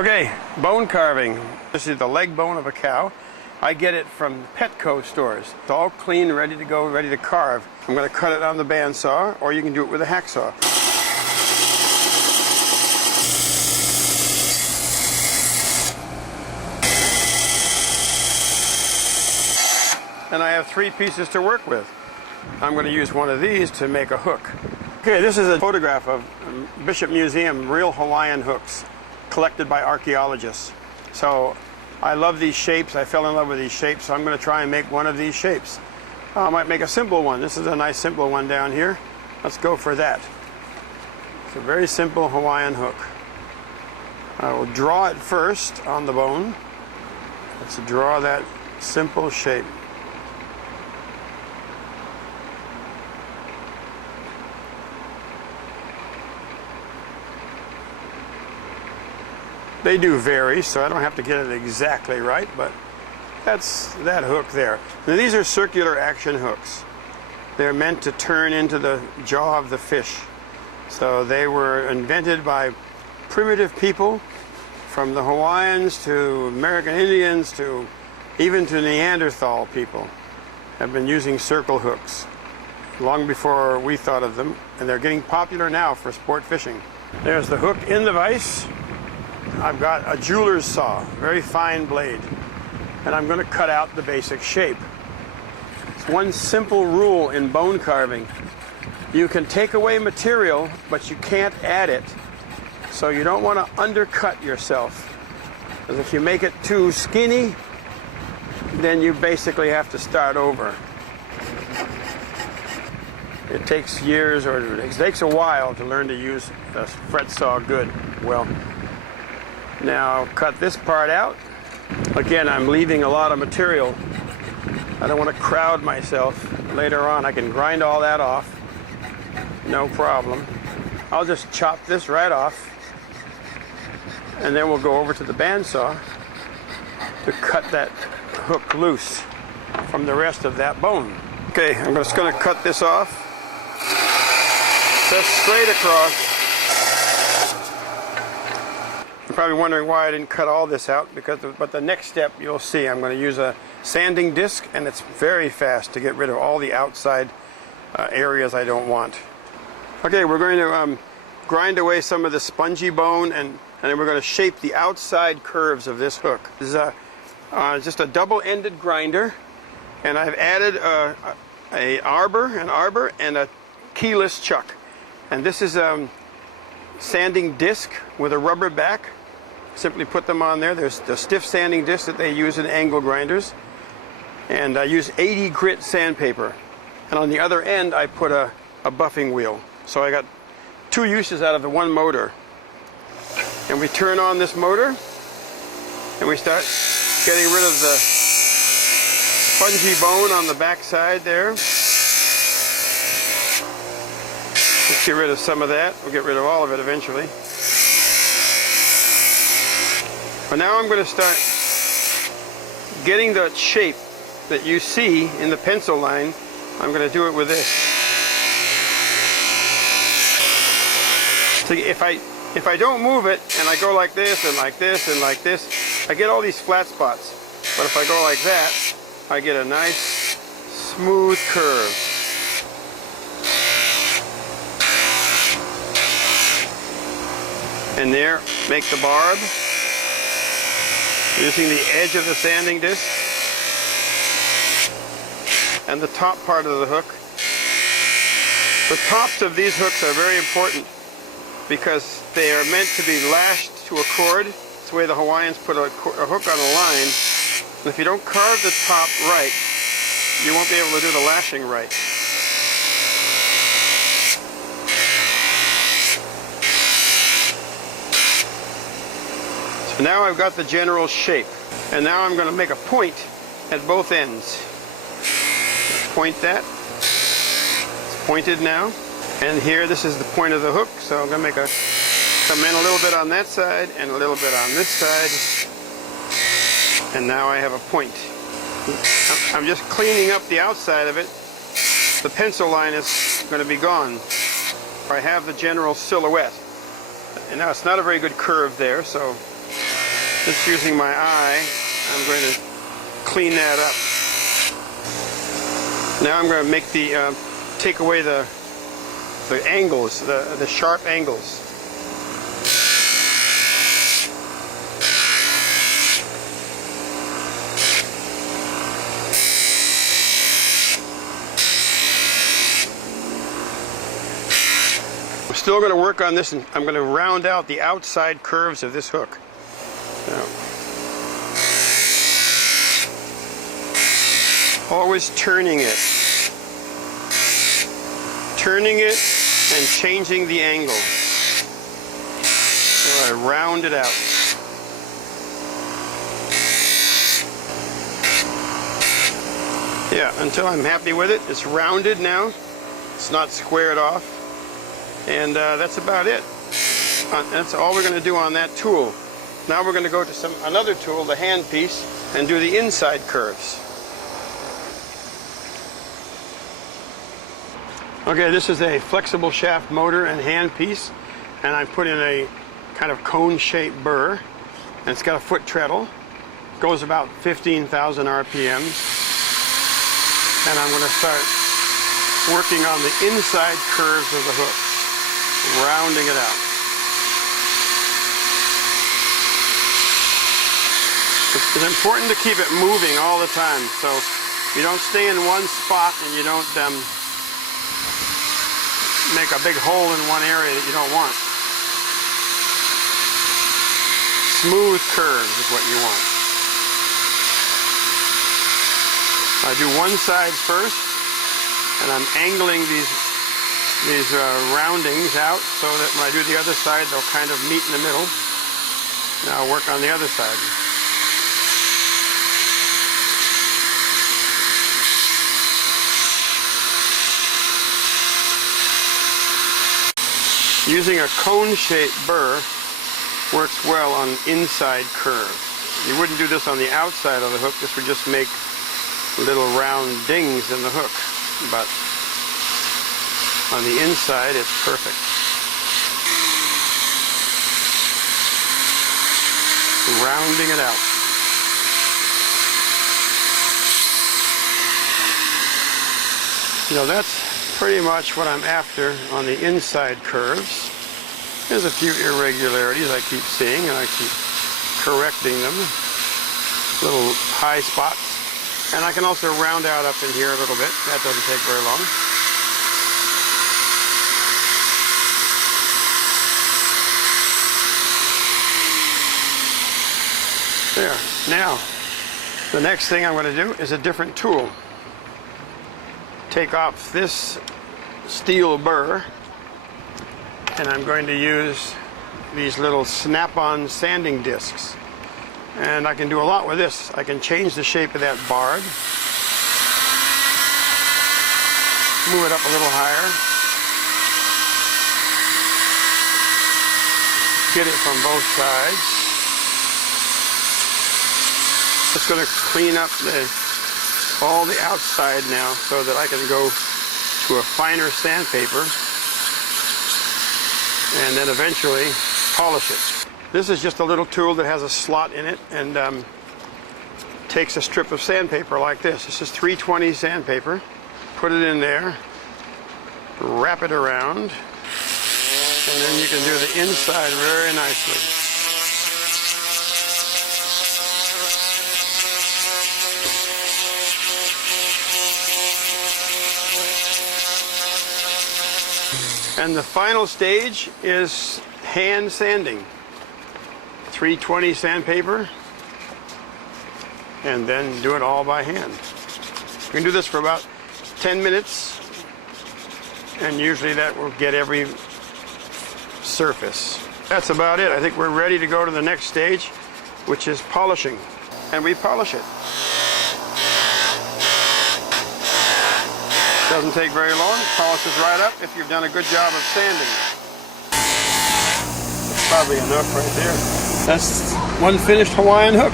Okay, bone carving. This is the leg bone of a cow. I get it from Petco stores. It's all clean, ready to go, ready to carve. I'm going to cut it on the bandsaw, or you can do it with a hacksaw. And I have 3 pieces to work with. I'm going to use one of these to make a hook. Okay, this is a photograph of Bishop Museum real Hawaiian hooks collected by archaeologists. So I love these shapes. I fell in love with these shapes, so I'm going to try and make one of these shapes. I might make a simple one. This is a nice simple one down here. Let's go for that. It's a very simple Hawaiian hook. I will draw it first on the bone. Let's draw that simple shape. They do vary, so I don't have to get it exactly right, but that's that hook there. Now, these are circular action hooks. They're meant to turn into the jaw of the fish. So they were invented by primitive people, from the Hawaiians to American Indians to even to Neanderthal people have been using circle hooks long before we thought of them, and they're getting popular now for sport fishing. There's the hook in the vise. I've got a jeweler's saw, very fine blade, and I'm going to cut out the basic shape. It's one simple rule in bone carving. You can take away material, but you can't add it. So you don't want to undercut yourself, because if you make it too skinny, then you basically have to start over. It takes years, or it takes a while to learn to use a fret saw good. Well, now cut this part out. Again, I'm leaving a lot of material. I don't want to crowd myself. Later on, I can grind all that off. No problem. I'll just chop this right off. And then we'll go over to the bandsaw to cut that hook loose from the rest of that bone. Okay, I'm just going to cut this off. Just straight across. You're probably wondering why I didn't cut all this out, but the next step you'll see, I'm going to use a sanding disc, and it's very fast to get rid of all the outside areas I don't want. Okay, we're going to grind away some of the spongy bone, and then we're going to shape the outside curves of this hook. This is just a double-ended grinder, and I've added an arbor, and a keyless chuck. And this is a sanding disc with a rubber back. Simply put them on there. There's the stiff sanding disc that they use in angle grinders. And I use 80 grit sandpaper. And on the other end, I put a buffing wheel. So I got 2 uses out of the one motor. And we turn on this motor, and we start getting rid of the spongy bone on the back side there. Let's get rid of some of that. We'll get rid of all of it eventually. But now I'm going to start getting the shape that you see in the pencil line. I'm going to do it with this. So if I don't move it, and I go like this and like this and like this, I get all these flat spots. But if I go like that, I get a nice smooth curve. And there, make the barb using the edge of the sanding disc and the top part of the hook. The tops of these hooks are very important because they are meant to be lashed to a cord. It's the way the Hawaiians put a hook on a line. And if you don't carve the top right, you won't be able to do the lashing right. Now I've got the general shape, and now I'm going to make a point at both ends. Point that. It's pointed now. And here, this is the point of the hook, so I'm going to come in a little bit on that side and a little bit on this side. And now I have a point. I'm just cleaning up the outside of it. The pencil line is going to be gone. I have the general silhouette. And now it's not a very good curve there, so Just using my eye, I'm going to clean that up. Now I'm going to make the take away the angles, the sharp angles. I'm still going to work on this, and I'm going to round out the outside curves of this hook. Now, always turning it and changing the angle. So I round it out. Yeah, until I'm happy with it. It's rounded now. It's not squared off. And that's about it. That's all we're going to do on that tool. Now we're going to go to another tool, the hand piece, and do the inside curves. Okay, this is a flexible shaft motor and hand piece, and I put in a kind of cone-shaped burr, and it's got a foot treadle. It goes about 15,000 RPMs, and I'm going to start working on the inside curves of the hook, rounding it out. It's important to keep it moving all the time, so you don't stay in one spot and you don't make a big hole in one area that you don't want. Smooth curves is what you want. I do one side first, and I'm angling these roundings out so that when I do the other side, they'll kind of meet in the middle. Now I'll work on the other side. Using a cone-shaped burr works well on inside curves. You wouldn't do this on the outside of the hook. This would just make little round dings in the hook. But on the inside, it's perfect. Rounding it out. You know, that's pretty much what I'm after on the inside curves. There's a few irregularities I keep seeing, and I keep correcting them. Little high spots. And I can also round out up in here a little bit. That doesn't take very long. There. Now, the next thing I'm going to do is a different tool. Take off this steel burr, and I'm going to use these little snap-on sanding discs. And I can do a lot with this. I can change the shape of that barb, move it up a little higher, get it from both sides. It's going to clean up all the outside now so that I can go to a finer sandpaper and then eventually polish it. This is just a little tool that has a slot in it and takes a strip of sandpaper like this. This is 320 sandpaper. Put it in there, wrap it around, and then you can do the inside very nicely. And the final stage is hand sanding. 320 sandpaper, and then do it all by hand. You can do this for about 10 minutes, and usually that will get every surface. That's about it. I think we're ready to go to the next stage, which is polishing. And we polish it. Doesn't take very long. Polishes right up if you've done a good job of sanding. Probably enough right there. That's one finished Hawaiian hook.